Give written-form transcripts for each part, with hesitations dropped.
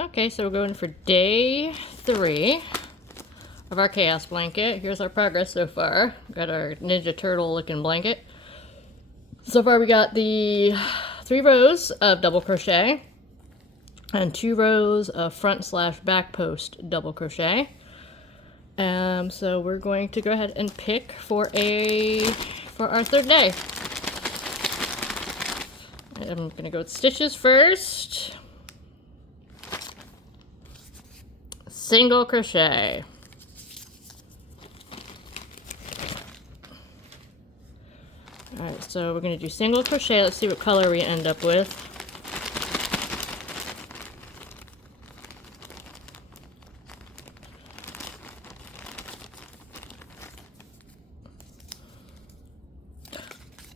Okay, so we're going for day 3 of our chaos blanket. Here's our progress so far. We got our Ninja Turtle looking blanket. So far we got the 3 rows of double crochet and 2 rows of front/back post double crochet. So we're going to go ahead and pick for our 3rd day. I'm gonna go with stitches first. Single crochet. Alright, so we're going to do single crochet. Let's see what color we end up with.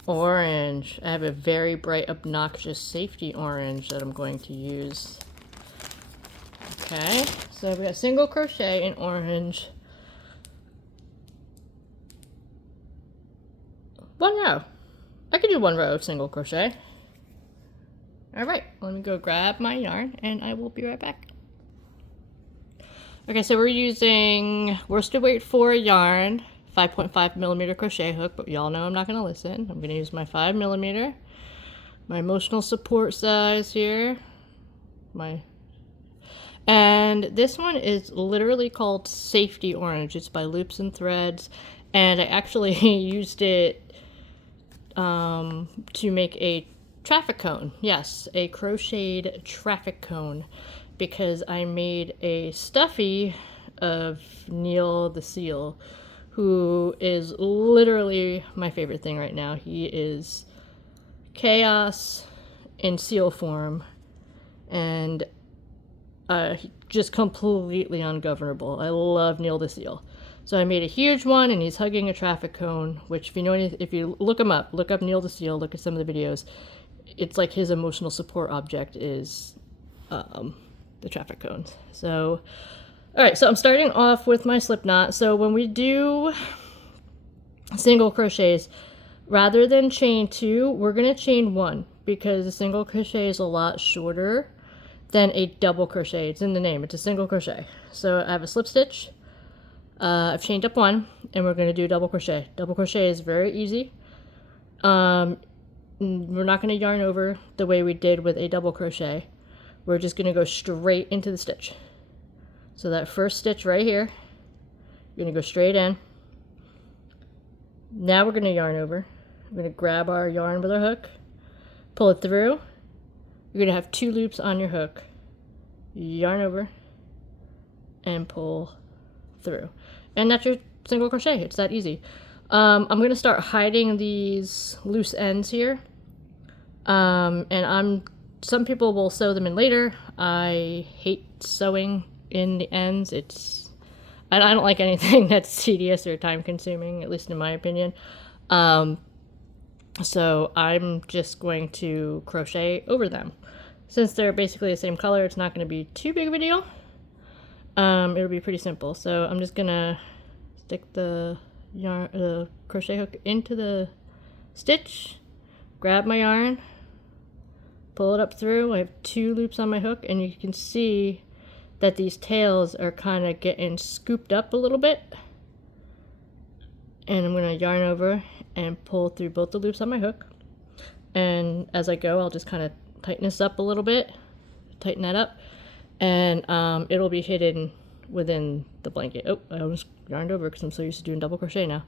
Orange. I have a very bright, obnoxious Saftey orange that I'm going to use. Okay, so we got single crochet in orange. 1 row. I can do 1 row of single crochet. Alright, let me go grab my yarn and I will be right back. Okay, so we're using worsted weight 4 yarn, 5.5mm crochet hook, but y'all know I'm not going to listen. I'm going to use my 5mm, my emotional support size here, and this one is literally called Saftey Orange. It's by Loops and Threads, and I actually used it to make a traffic cone. Yes, a crocheted traffic cone, because I made a stuffy of Neil the Seal, who is literally my favorite thing right now. He is chaos in seal form, and just completely ungovernable. I love Neil the Seal. So I made a huge one, and he's hugging a traffic cone, which if you know anything, if you look him up, look up Neil the Seal, look at some of the videos, it's like his emotional support object is the traffic cones. So, alright, so I'm starting off with my slip knot. So when we do single crochets, rather than chain 2, we're going to chain 1, because a single crochet is a lot shorter than a double crochet. It's in the name, it's a single crochet. So I have a slip stitch, I've chained up 1, and we're going to do double crochet. Double crochet is very easy. We're not going to yarn over the way we did with a double crochet. We're just going to go straight into the stitch. So that first stitch right here, you're going to go straight in. Now we're going to yarn over. We're going to grab our yarn with our hook, pull it through. You're going to have 2 loops on your hook. Yarn over and pull through. And that's your single crochet. It's that easy. I'm going to start hiding these loose ends here. Some people will sew them in later. I hate sewing in the ends. I don't like anything that's tedious or time consuming, at least in my opinion. So I'm just going to crochet over them. Since they're basically the same color, it's not going to be too big of a deal. It'll be pretty simple. So I'm just gonna stick the crochet hook into the stitch, grab my yarn, pull it up through. I have 2 loops on my hook, and you can see that these tails are kind of getting scooped up a little bit. And I'm going to yarn over and pull through both the loops on my hook. And as I go, I'll just kind of tighten this up a little bit, tighten that up, and it'll be hidden within the blanket. Oh, I almost yarned over because I'm so used to doing double crochet now.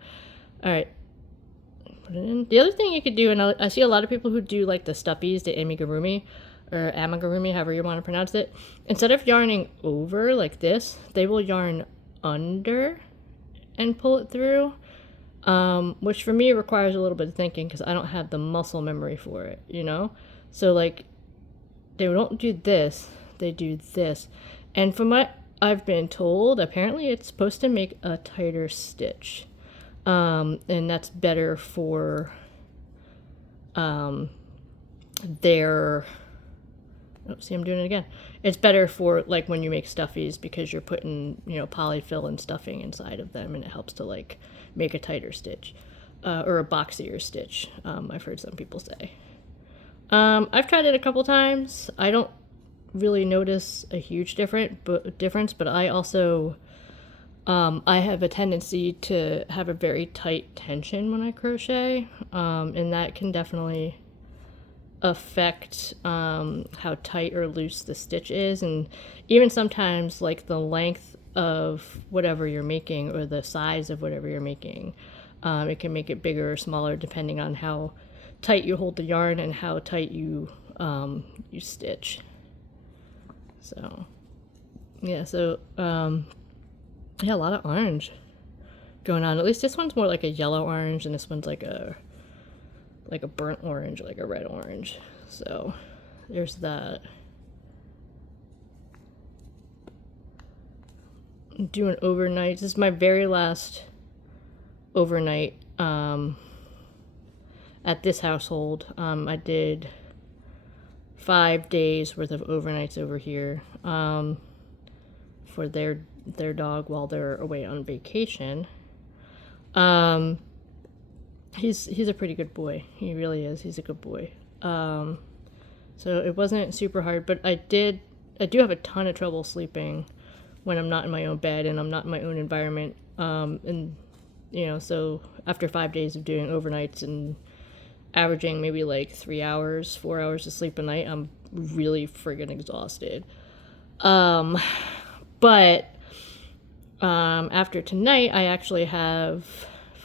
Alright, put it in. The other thing you could do, and I see a lot of people who do like the stuffies, the amigurumi, or amigurumi, however you want to pronounce it, instead of yarning over like this, they will yarn under and pull it through, which for me requires a little bit of thinking because I don't have the muscle memory for it, you know? So like, they don't do this, they do this. And from what I've been told, apparently it's supposed to make a tighter stitch. And that's better for their... Oh, see, I'm doing it again. It's better for like when you make stuffies because you're putting, you know, polyfill and stuffing inside of them, and it helps to like make a tighter stitch or a boxier stitch. I've heard some people say. I've tried it a couple times. I don't really notice a huge difference, but I also I have a tendency to have a very tight tension when I crochet, and that can definitely affect how tight or loose the stitch is, and even sometimes like the length of whatever you're making or the size of whatever you're making. It can make it bigger or smaller depending on how tight you hold the yarn and how tight you stitch. So yeah, yeah, a lot of orange going on. At least this one's more like a yellow orange, and this one's like a burnt orange, like a red orange. So there's that. I'm doing overnight. This is my very last overnight at this household. I did 5 days worth of overnights over here for their dog while they're away on vacation. He's a pretty good boy. He really is. He's a good boy. So it wasn't super hard, but I do have a ton of trouble sleeping when I'm not in my own bed and I'm not in my own environment. And so after 5 days of doing overnights and averaging maybe like 4 hours of sleep a night, I'm really friggin' exhausted. But after tonight, I actually have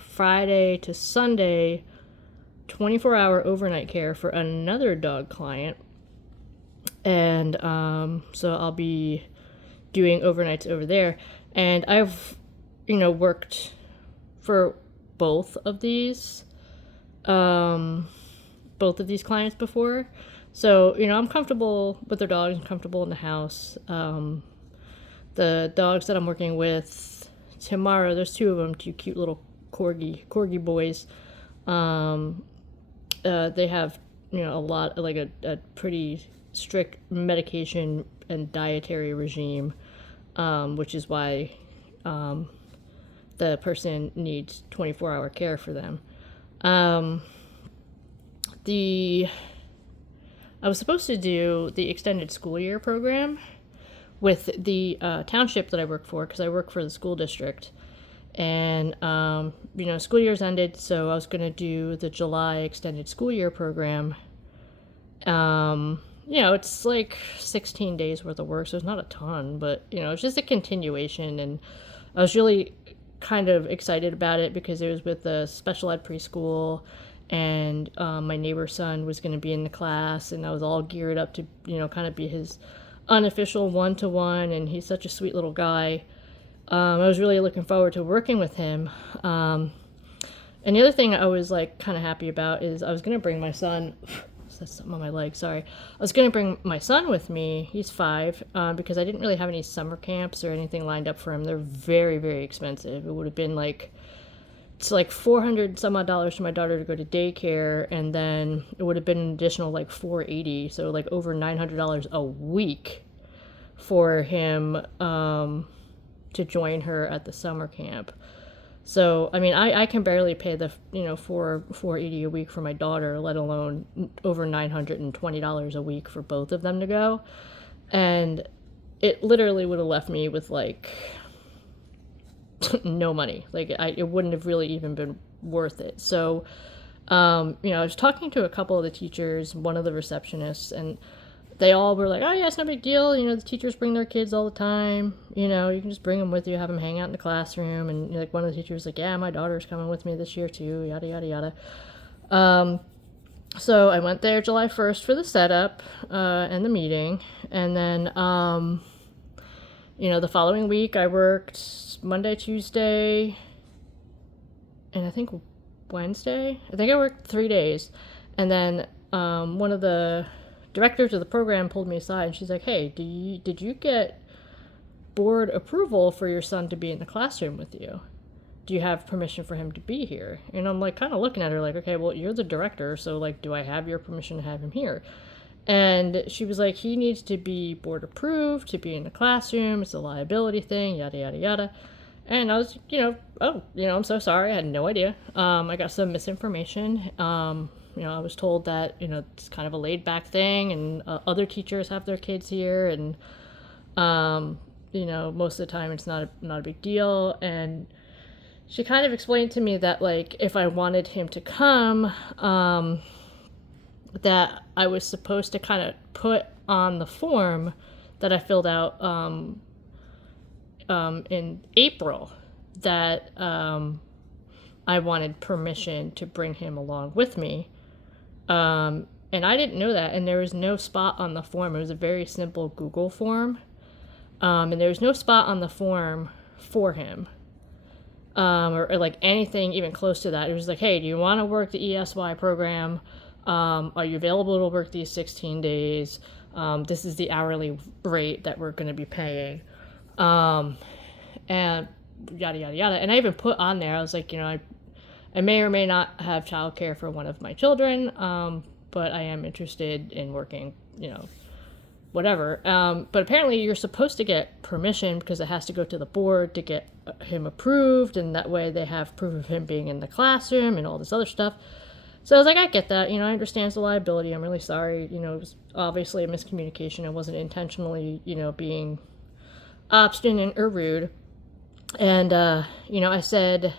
Friday to Sunday 24-hour overnight care for another dog client. And so I'll be doing overnights over there. And I've, worked for both of these clients before. So, I'm comfortable with their dogs, I'm comfortable in the house. The dogs that I'm working with tomorrow, there's 2 of them, 2 cute little corgi boys. They have, a lot, like a pretty strict medication and dietary regime, which is why the person needs 24-hour care for them. I was supposed to do the extended school year program with the township that I work for, because I work for the school district. And, school year's ended, so I was going to do the July extended school year program. It's like 16 days worth of work, so it's not a ton, but, it's just a continuation. And I was really kind of excited about it because it was with a special ed preschool, and my neighbor's son was going to be in the class, and I was all geared up to, kind of be his unofficial one-to-one, and he's such a sweet little guy. I was really looking forward to working with him. And the other thing I was like kind of happy about is I was going to bring my son. That's something on my leg, sorry. I was going to bring my son with me. He's 5, because I didn't really have any summer camps or anything lined up for him. They're very, very expensive. It would have been it's like $400 some odd for my daughter to go to daycare, and then it would have been an additional like $480, so like over $900 a week for him to join her at the summer camp. So, I mean, I can barely pay the, $480 a week for my daughter, let alone over $920 a week for both of them to go. And it literally would have left me with like no money. Like it wouldn't have really even been worth it. So, I was talking to a couple of the teachers, one of the receptionists, and they all were like, oh yeah, it's no big deal. The teachers bring their kids all the time. You can just bring them with you, have them hang out in the classroom. And like one of the teachers was like, yeah, my daughter's coming with me this year too, yada, yada, yada. So I went there July 1st for the setup and the meeting. And then, the following week I worked Monday, Tuesday, and I think Wednesday. I think I worked 3 days. And then one of the directors of the program pulled me aside, and she's like, hey, did you get board approval for your son to be in the classroom with you? Do you have permission for him to be here? And I'm like kind of looking at her like, okay, well, you're the director, so like, do I have your permission to have him here? And she was like, he needs to be board approved to be in the classroom. It's a liability thing, yada, yada, yada. And I was, I'm so sorry. I had no idea. I got some misinformation. I was told that, it's kind of a laid back thing, and other teachers have their kids here, and, most of the time it's not a big deal. And she kind of explained to me that, like, if I wanted him to come, that I was supposed to kind of put on the form that I filled out in April that I wanted permission to bring him along with me. And I didn't know that, and there was no spot on the form. It was a very simple Google form, and there was no spot on the form for him, or like anything even close to that. It was like, hey, do you want to work the ESY program? Are you available to work these 16 days? This is the hourly rate that we're going to be paying. And yada, yada, yada. And I even put on there, I was like, I may or may not have childcare for one of my children, but I am interested in working, whatever. But apparently you're supposed to get permission because it has to go to the board to get him approved, and that way they have proof of him being in the classroom and all this other stuff. So I was like, I get that, I understand it's a liability. I'm really sorry. It was obviously a miscommunication. It wasn't intentionally, being obstinate or rude. And, I said,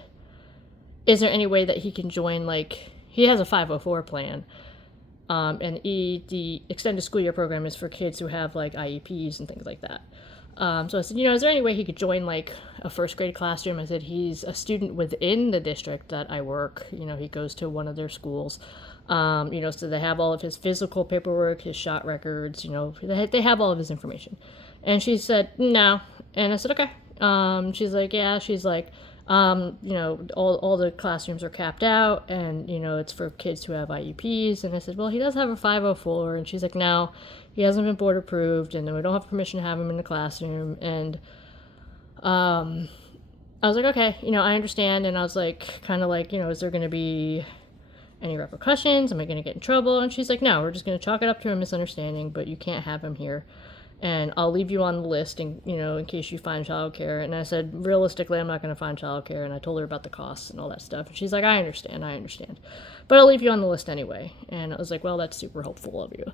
is there any way that he can join, like, he has a 504 plan. And the extended school year program is for kids who have, like, IEPs and things like that. So I said, is there any way he could join, like, a first grade classroom? I said, he's a student within the district that I work. He goes to one of their schools. So they have all of his physical paperwork, his shot records, they have all of his information. And she said, no. And I said, okay. She's like, yeah, she's like, all the classrooms are capped out, and, it's for kids who have IEPs. And I said, well, he does have a 504. And she's like, no, he hasn't been board approved, and we don't have permission to have him in the classroom. And I was like, okay, I understand. And I was like, kind of like, is there going to be any repercussions? Am I going to get in trouble? And she's like, no, we're just going to chalk it up to a misunderstanding, but you can't have him here. And I'll leave you on the list in case you find childcare. And I said, realistically, I'm not going to find childcare. And I told her about the costs and all that stuff. And she's like, I understand. But I'll leave you on the list anyway. And I was like, well, that's super helpful of you.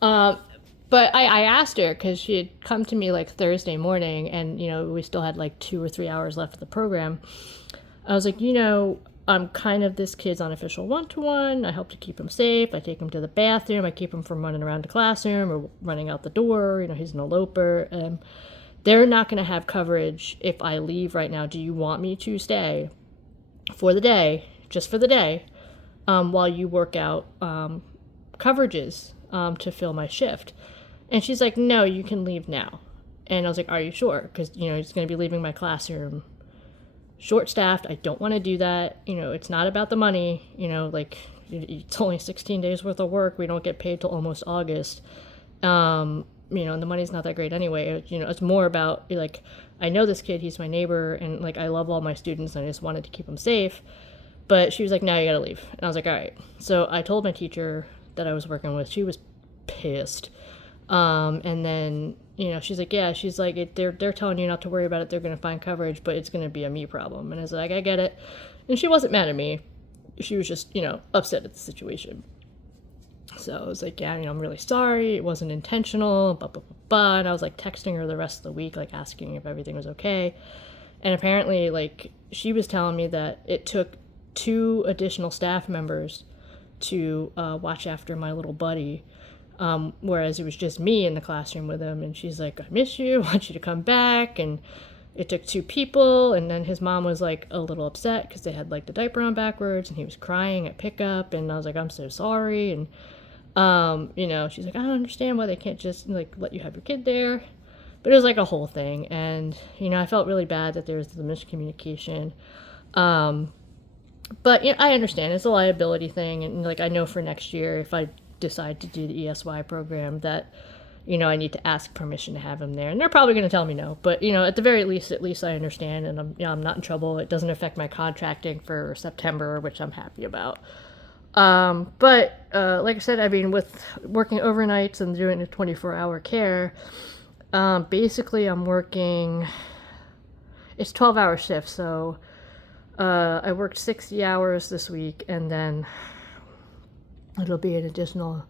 But I asked her, because she had come to me like Thursday morning, and, we still had like 2 or 3 hours left of the program. I was like, I'm kind of this kid's unofficial one-to-one. I help to keep him safe. I take him to the bathroom. I keep him from running around the classroom or running out the door. He's an eloper. They're not going to have coverage if I leave right now. Do you want me to stay for the day, just for the day, while you work out coverages to fill my shift? And she's like, no, you can leave now. And I was like, are you sure? Because, he's going to be leaving my classroom short-staffed. I don't want to do that. It's not about the money. It's only 16 days worth of work. We don't get paid till almost August. And the money's not that great anyway. It's more about, like, I know this kid, he's my neighbor, and, like, I love all my students, and I just wanted to keep them safe. But she was like, no, you gotta leave. And I was like, all right. So I told my teacher that I was working with. She was pissed. And then, she's like, yeah, she's like, they're telling you not to worry about it. They're going to find coverage, but it's going to be a me problem. And I was like, I get it. And she wasn't mad at me. She was just, upset at the situation. So I was like, yeah, I'm really sorry. It wasn't intentional, blah, blah, blah, blah. And I was like texting her the rest of the week, like asking if everything was okay. And apparently, like, she was telling me that it took 2 additional staff members to watch after my little buddy. Whereas it was just me in the classroom with him. And she's like, I miss you, I want you to come back. And it took 2 people. And then his mom was like a little upset because they had like the diaper on backwards, and he was crying at pickup. And I was like, I'm so sorry. And, she's like, I don't understand why they can't just like let you have your kid there. But it was like a whole thing. And, I felt really bad that there was the miscommunication. But I understand it's a liability thing. And like, I know for next year, if I decide to do the ESY program, that I need to ask permission to have him there, and they're probably going to tell me no, but at the very least, I understand, and I'm not in trouble. It doesn't affect my contracting for September, which I'm happy about. But like I said, with working overnights and doing a 24-hour care, basically I'm working, it's 12-hour shifts. So I worked 60 hours this week, and then it'll be an additional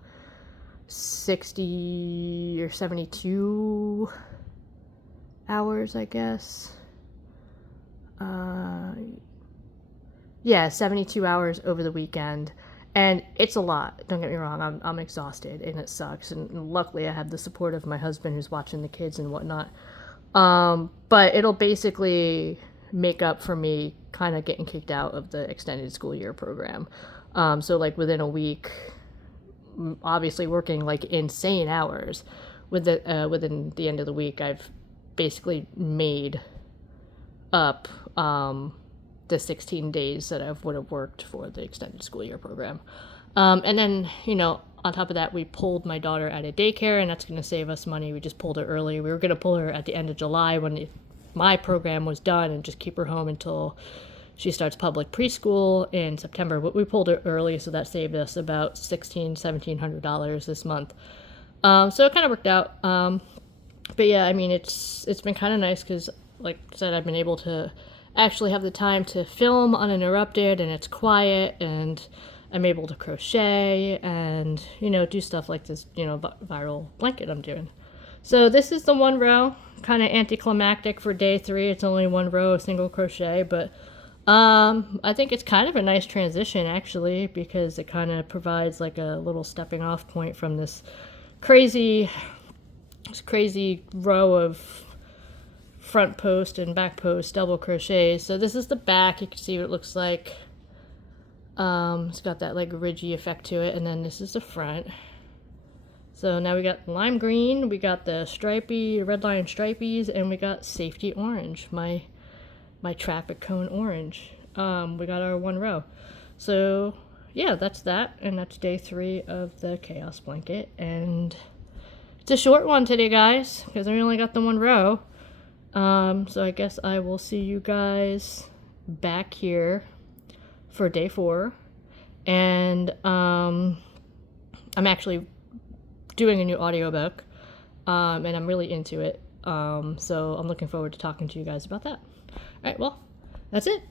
60 or 72 hours, I guess. Yeah, 72 hours over the weekend. And it's a lot. Don't get me wrong. I'm exhausted and it sucks. And luckily I have the support of my husband who's watching the kids and whatnot. But it'll basically make up for me kind of getting kicked out of the extended school year program. So like within a week, obviously working like insane hours, within the end of the week, I've basically made up the 16 days that I would have worked for the extended school year program. And then, on top of that, we pulled my daughter out of daycare, and that's going to save us money. We just pulled her early. We were going to pull her at the end of July when my program was done and just keep her home until she starts public preschool in September. But we pulled her early, so that saved us about $1,700 this month. So it kind of worked out. But yeah, I mean, it's been kind of nice because, like I said, I've been able to actually have the time to film uninterrupted, and it's quiet, and I'm able to crochet and, do stuff like this, viral blanket I'm doing. So this is the one row, kind of anticlimactic for day 3. It's only one row of single crochet, but I think it's kind of a nice transition actually, because it kind of provides like a little stepping off point from this crazy row of front post and back post double crochets. So this is the back. You can see what it looks like. It's got that like ridgy effect to it, and then this is the front. So now we got lime green, we got the stripy red line stripies, and we got Saftey orange, my traffic cone orange. We got our one row. So yeah, that's that, and that's day 3 of the chaos blanket. And it's a short one today, guys, because I only got the one row. So I guess I will see you guys back here for day 4. And I'm actually doing a new audiobook, and I'm really into it. So I'm looking forward to talking to you guys about that. All right, well, that's it.